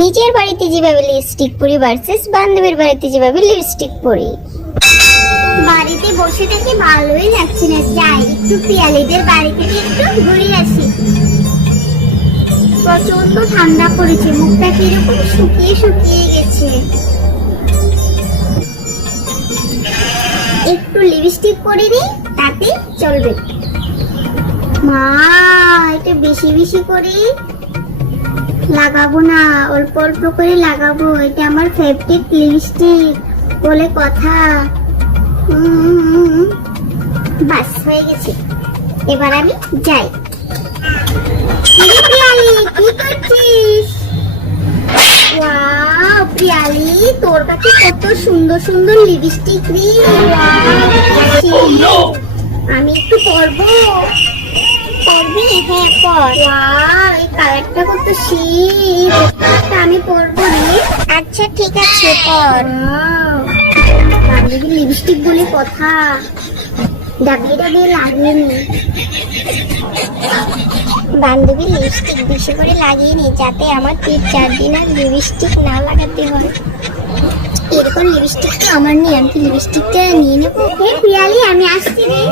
নিজের বাড়িতে যেভাবে লিপস্টিক পরি ভার্সেস বান্ধবীর বাড়িতে যেভাবে লিপস্টিক পরি। বাড়িতে বসে থেকে ভালোই লাগছে না। যাই, একটু পিয়ালিদের বাড়ি থেকে একটু ঘুরে আসি। প্রচণ্ড ঠান্ডা পড়েছে, মুখটা কীরকম শুকিয়ে শুকিয়ে গেছে। একটু লিপস্টিক পরে দিই তাতে চলবে। মা এটা বেশি বেশি করে। লাগাবো না অল্প অল্প করে লাগাবো এটা আমার ফেভারিট লিপস্টিক বলে কথা। বাস হয়ে গেছে। এবার আমি যাই। প্রিয়ালি কি করছিস? প্রিয়ালি তোর কাছে কত সুন্দর সুন্দর লিপস্টিক রে। আমি একটু পরবো। পরবি? হ্যাঁ পর। কালারটা কত শীত। আমি পরবো আচ্ছা ঠিক আছে, পর। বান্ধবী লিপস্টিক বলে কথা। ডাবিয়ে ডাবিয়ে লাগিয়ে নি। বান্ধবী লিপস্টিক বেশি করে লাগিয়ে নি, যাতে আমার তিন চার দিন আর লিপস্টিক না লাগাতে হয়। এরকম লিপস্টিক তো আমার নেই, আমি লিপস্টিকটা নিয়ে নেব? হে, পিয়ালি, আমি আসছি রে।